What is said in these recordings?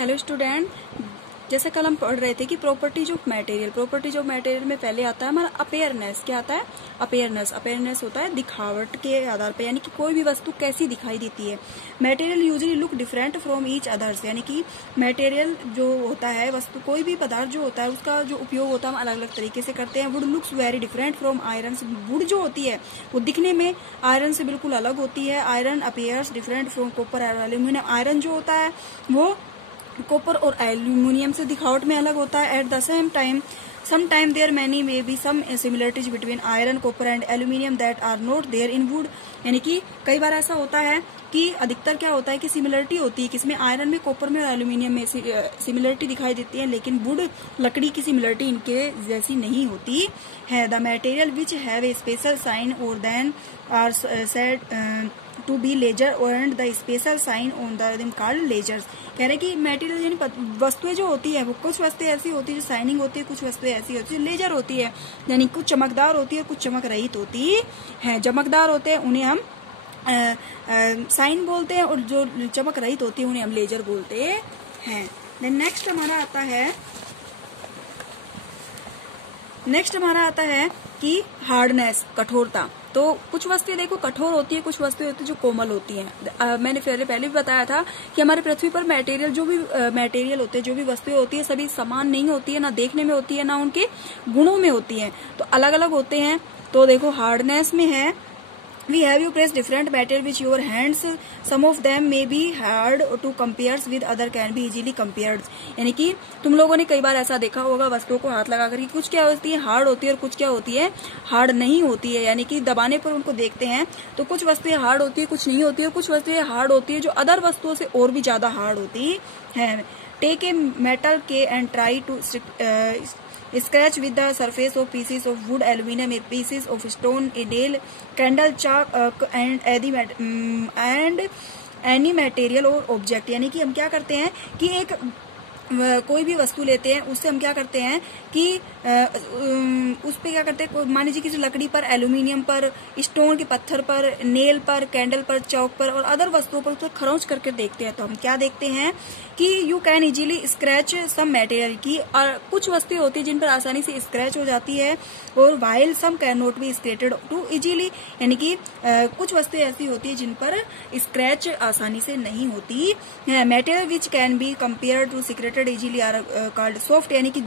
Hello student, जैसे कल हम पढ़ रहे थे कि प्रॉपर्टीज ऑफ मटेरियल में पहले आता है हमारा अपेयरनेस। क्या आता है? अपेयरनेस होता है दिखावट के आधार पर, यानी कि कोई भी वस्तु कैसी दिखाई देती है। Material usually look different from each others, यानी कि मटेरियल जो होता है, वस्तु कोई भी पदार्थ जो होता है उसका जो उपयोग होता है हम अलग अलग तरीके से करते हैं। Would looks very different from iron. Would जो होती है वो दिखने में आयरन से बिल्कुल अलग होती है। Iron appears different from copper और एल्यूमिनियम। आयरन जो होता है वो कॉपर और एल्यूमिनियम से दिखावट में अलग होता है। At the same time sometime there many may be some similarities between iron, copper and aluminium that are not there in wood, यानी कि कई बार ऐसा होता है कि अधिकतर क्या होता है कि सिमिलरिटी होती है, किसमें आयरन में, कॉपर में और एल्यूमिनियम में सिमिलरिटी दिखाई देती है, लेकिन वुड लकड़ी की सिमिलरिटी इनके जैसी नहीं होती है। The material which have a special shine और then are said to be laser and the special shine on the called lasers. कह रहे कि मटेरियल यानी वस्तुएं जो होती है वो कुछ वस्तुएं ऐसी होती है जो साइनिंग होती है, कुछ वस्तुएं ऐसी होती है जो लेजर होती है, यानी कुछ चमकदार होती है, कुछ चमक रहित होती है। चमकदार होते हैं उन्हें हम साइन बोलते हैं और जो चमक रहित होती है उन्हें हम लेजर बोलते हैं। देन नेक्स्ट हमारा आता है कि हार्डनेस, कठोरता। तो कुछ वस्तुएं देखो कठोर होती है, कुछ वस्तुएं होती है जो कोमल होती हैं। मैंने पहले भी बताया था कि हमारे पृथ्वी पर मटेरियल होते हैं, जो भी वस्तुएं होती है सभी समान नहीं होती है, ना देखने में होती है ना उनके गुणों में होती है, तो अलग अलग होते हैं। तो देखो हार्डनेस में है We have you press different material with your hands. Some of them may be hard to compare with other can be easily compared. यानी कि तुम लोगों ने कई बार ऐसा देखा होगा वस्तुओं को हाथ लगा कर, कुछ क्या होती है हार्ड होती है और कुछ क्या होती है हार्ड नहीं होती है, यानी कि दबाने पर उनको देखते हैं तो कुछ वस्तुएं हार्ड होती है, कुछ नहीं होती है, कुछ वस्तुएं हार्ड होती है जो अदर वस्तुओं से और भी ज्यादा हार्ड होती है। टेक ए मेटल के and try to scratch with the surface of pieces of wood, aluminum, pieces of stone, a nail, candle, chalk and any material or object। यानी कि हम क्या करते हैं कि एक कोई भी वस्तु लेते हैं, उससे हम क्या करते हैं कि उस पे क्या करते हैं, मान लीजिए किसी लकड़ी पर, एल्यूमिनियम पर, स्टोन के पत्थर पर, नेल पर, कैंडल पर, चौक पर और अदर वस्तुओं पर खरोंच करके देखते हैं। तो हम क्या देखते हैं कि you can easily scratch some material की, और कुछ वस्तुएं होती है जिन पर आसानी से स्क्रैच हो जाती है, और while some can not be scratched too easily, यानी कि कुछ वस्तुएं ऐसी होती है जिन पर स्क्रैच आसानी से नहीं होती है। Material which can be compare to scratched easily are called soft, यानी कि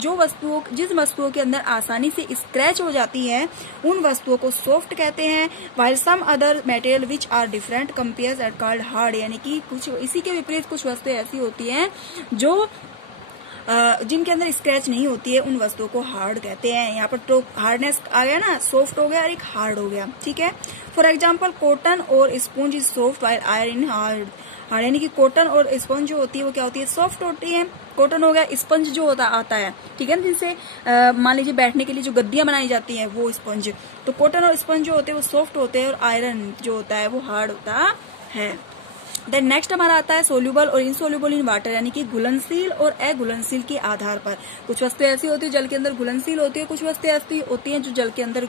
जिस वस्तुओं के अंदर आसानी से स्क्रैच हो जाती है उन वस्तुओं को सॉफ्ट कहते हैं। While some other material which are different compares are called hard, यानी कि कुछ इसी के विपरीत कुछ वस्तुएं ऐसी होती हैं जो जिनके अंदर स्क्रैच नहीं होती है, उन वस्तुओं को हार्ड कहते हैं। यहाँ पर तो हार्डनेस आ गया ना, सॉफ्ट हो गया और एक हार्ड हो गया, ठीक है। फॉर एग्जाम्पल कॉटन और sponge is soft while iron hard, यानी कि कॉटन और स्पंज जो होती है वो क्या होती है, सॉफ्ट होती है। कॉटन हो गया, स्पंज जो आता है, ठीक है ना, जिनसे मान लीजिए बैठने के लिए जो गद्दियां बनाई जाती हैं वो स्पंज। तो कॉटन और स्पंज जो होते हैं वो सॉफ्ट होते हैं और आयरन जो होता है वो हार्ड होता है। देन नेक्स्ट हमारा आता है सोल्यूबल और इनसोल्यूबल इन वाटर, यानी कि घुलनशील और अघुलनशील के आधार पर। कुछ वस्तुएं ऐसी होती है जल के अंदर घुलनशील होती है, कुछ वस्तुएं ऐसी होती हैं जो जल के अंदर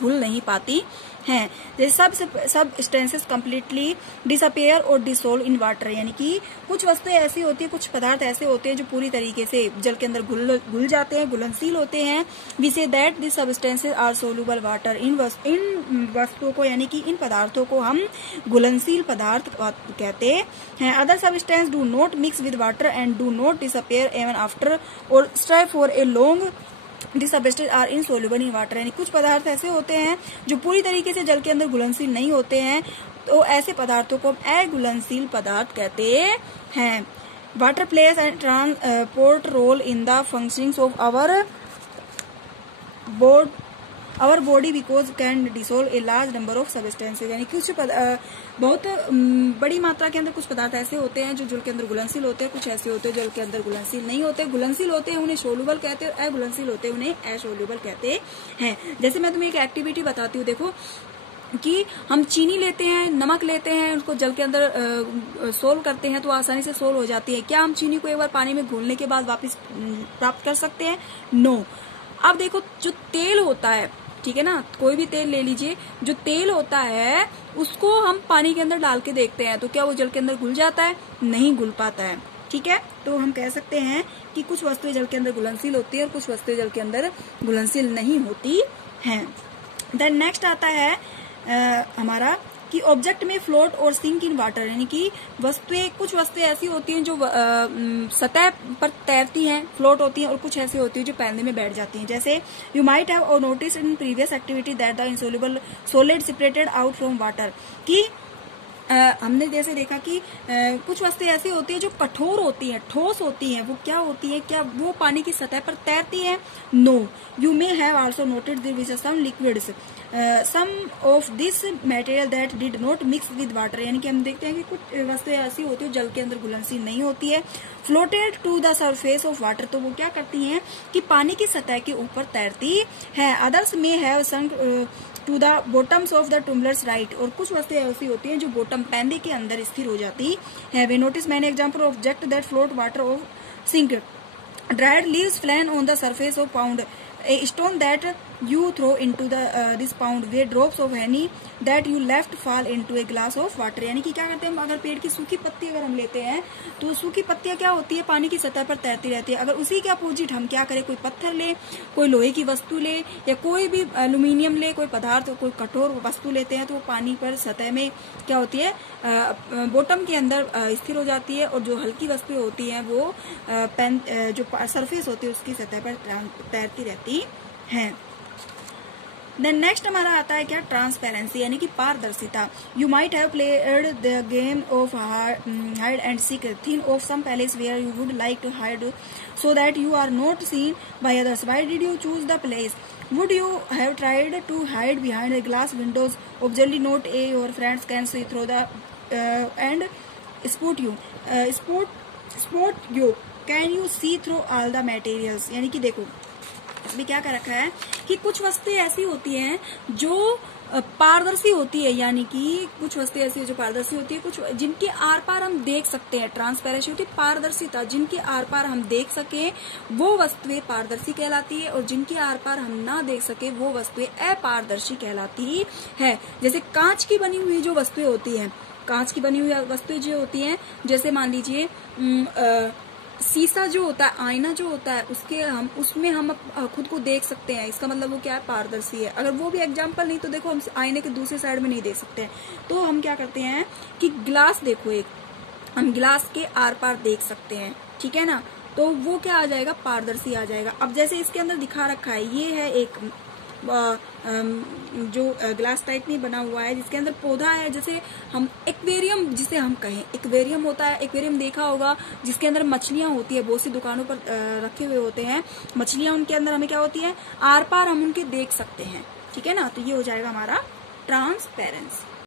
घुल नहीं पाती हैं। जैसे सब स्टेंसेस कंप्लीटली डिसअपियर और डिसोल्व इन वाटर, यानी कि कुछ वस्तुएं ऐसी होती है, कुछ पदार्थ ऐसे होते हैं जो पूरी तरीके से जल के अंदर घुल जाते हैं, घुलनशील होते हैं। We say that this substances are soluble water. इन वस्तुओं को यानी कि इन पदार्थों को हम घुलनशील पदार्थ कहते हैं। Other substance do not mix with water and do not disappear even after और stay for a long this substance are insoluble in water, यानी कुछ पदार्थ ऐसे होते हैं जो पूरी तरीके से जल के अंदर घुलनशील नहीं होते हैं, तो ऐसे पदार्थों को हम अघुलनशील पदार्थ कहते हैं। Water plays and transport role in the functioning of our body because can dissolve a large number of substances, यानी कुछ बहुत बड़ी मात्रा के अंदर कुछ पदार्थ ऐसे होते हैं जो जल के अंदर घुलनशील होते हैं, कुछ ऐसे होते हैं जल के अंदर घुलनशील नहीं होते। घुलनशील होते हैं उन्हें सोल्यूबल कहते हैं और अघुलनशील होते हैं उन्हें असोल्यूबल कहते हैं। जैसे मैं तुम्हें एक एक्टिविटी बताती हूँ, देखो कि हम चीनी लेते हैं, नमक लेते हैं, उसको जल के अंदर सोल्व करते हैं तो आसानी से सोल्व हो जाती है। क्या हम चीनी को एक बार पानी में घोलने के बाद वापस प्राप्त कर सकते हैं? नो। अब देखो जो तेल होता है, ठीक है ना, कोई भी तेल ले लीजिए, जो तेल होता है उसको हम पानी के अंदर डाल के देखते हैं तो क्या वो जल के अंदर घुल जाता है? नहीं घुल पाता है, ठीक है, तो हम कह सकते हैं कि कुछ वस्तुएं जल के अंदर घुलनशील होती है और कुछ वस्तुएं जल के अंदर घुलनशील नहीं होती हैं। देन नेक्स्ट आता है हमारा कि ऑब्जेक्ट में फ्लोट और सिंक इन वाटर, यानी कि वस्तुएं, कुछ वस्तुएं ऐसी होती हैं जो सतह पर तैरती हैं, फ्लोट होती हैं, और कुछ ऐसी होती हैं जो तैरने में बैठ जाती हैं। जैसे you might have notice in previous activity that the insoluble solid separated out from water, कि हमने जैसे देखा कि कुछ वस्तुएं ऐसी होती है जो कठोर होती हैं, ठोस होती हैं, वो क्या होती है, क्या वो पानी की सतह पर तैरती हैं? No. You may have also noted there which are some liquids some of this material that did not mix with water, यानी कि हम देखते हैं कि कुछ वस्तुएं ऐसी होती है जल के अंदर घुलनशील नहीं होती है। Floated to the surface of water, तो वो क्या करती हैं कि पानी की सतह के ऊपर तैरती है। Others may have sunk to the bottoms of the tumblers right, और कुछ वस्तुएं ऐसी होती हैं जो बॉटम पैंदे के अंदर स्थिर हो जाती है। We notice many example of object that float water of sink, dried leaves fallen on the surface of pond, a stone that you throw into the this pound, where drops of honey that you left fall into a glass of water, यानी कि क्या करते हैं हम, अगर पेड़ की सूखी पत्ती अगर हम लेते हैं तो सूखी पत्तियां क्या होती है, पानी की सतह पर तैरती रहती है। अगर उसी के अपोजिट हम क्या करें, कोई पत्थर ले, कोई लोहे की वस्तु ले, या कोई भी एल्यूमिनियम ले, कोई पदार्थ, कोई कठोर वस्तु लेते हैं, तो वो पानी पर सतह में क्या होती है, बॉटम के अंदर स्थिर हो जाती है, और जो हल्की वस्तुएं होती हैं वो जो सरफेस होती है उसकी सतह पर तैरती रहती है। देन नेक्स्ट हमारा आता है क्या, ट्रांसपेरेंसी, यानी कि पारदर्शिता। You might have played the game of hide and seek, think of some place where you would like to hide so that you are not seen by others. Why did you choose the place? Would you have tried to hide behind the glass windows? Obviously not. Your friends can see through the and spot you. Spot you. Can you see through all the materials? यानी कि देखो इसमें क्या कर रखा है कि कुछ वस्तुएं ऐसी होती हैं जो पारदर्शी होती है, यानी कि कुछ वस्तुएं ऐसी है जो पारदर्शी होती है, कुछ जिनके आर पार हम देख सकते हैं। ट्रांसपेरेंसी होती है पारदर्शिता, जिनके आर पार हम देख सके वो वस्तुएं पारदर्शी कहलाती है, और जिनके आर पार हम ना देख सके वो वस्तुएं अपारदर्शी कहलाती है। जैसे कांच की बनी हुई जो वस्तुएं होती हैं, कांच की बनी हुई वस्तुएं जो होती हैं, जैसे मान लीजिए शीशा जो होता है, आईना जो होता है, उसमें हम खुद को देख सकते हैं, इसका मतलब वो क्या है, पारदर्शी है। अगर वो भी एग्जाम्पल नहीं तो देखो हम आईने के दूसरे साइड में नहीं देख सकते, तो हम क्या करते हैं कि ग्लास देखो, एक हम ग्लास के आर पार देख सकते हैं, ठीक है ना, तो वो क्या आ जाएगा, पारदर्शी आ जाएगा। अब जैसे इसके अंदर दिखा रखा है, ये है एक जो ग्लास टाइप में बना हुआ है जिसके अंदर पौधा है, जैसे हम एक्वेरियम जिसे हम कहें, एक्वेरियम होता है, एक्वेरियम देखा होगा जिसके अंदर मछलियां होती है, बहुत सी दुकानों पर रखे हुए होते हैं मछलियां, उनके अंदर हमें क्या होती है, आर पार हम उनके देख सकते हैं, ठीक है ना, तो ये हो जाएगा हमारा ट्रांसपेरेंसी।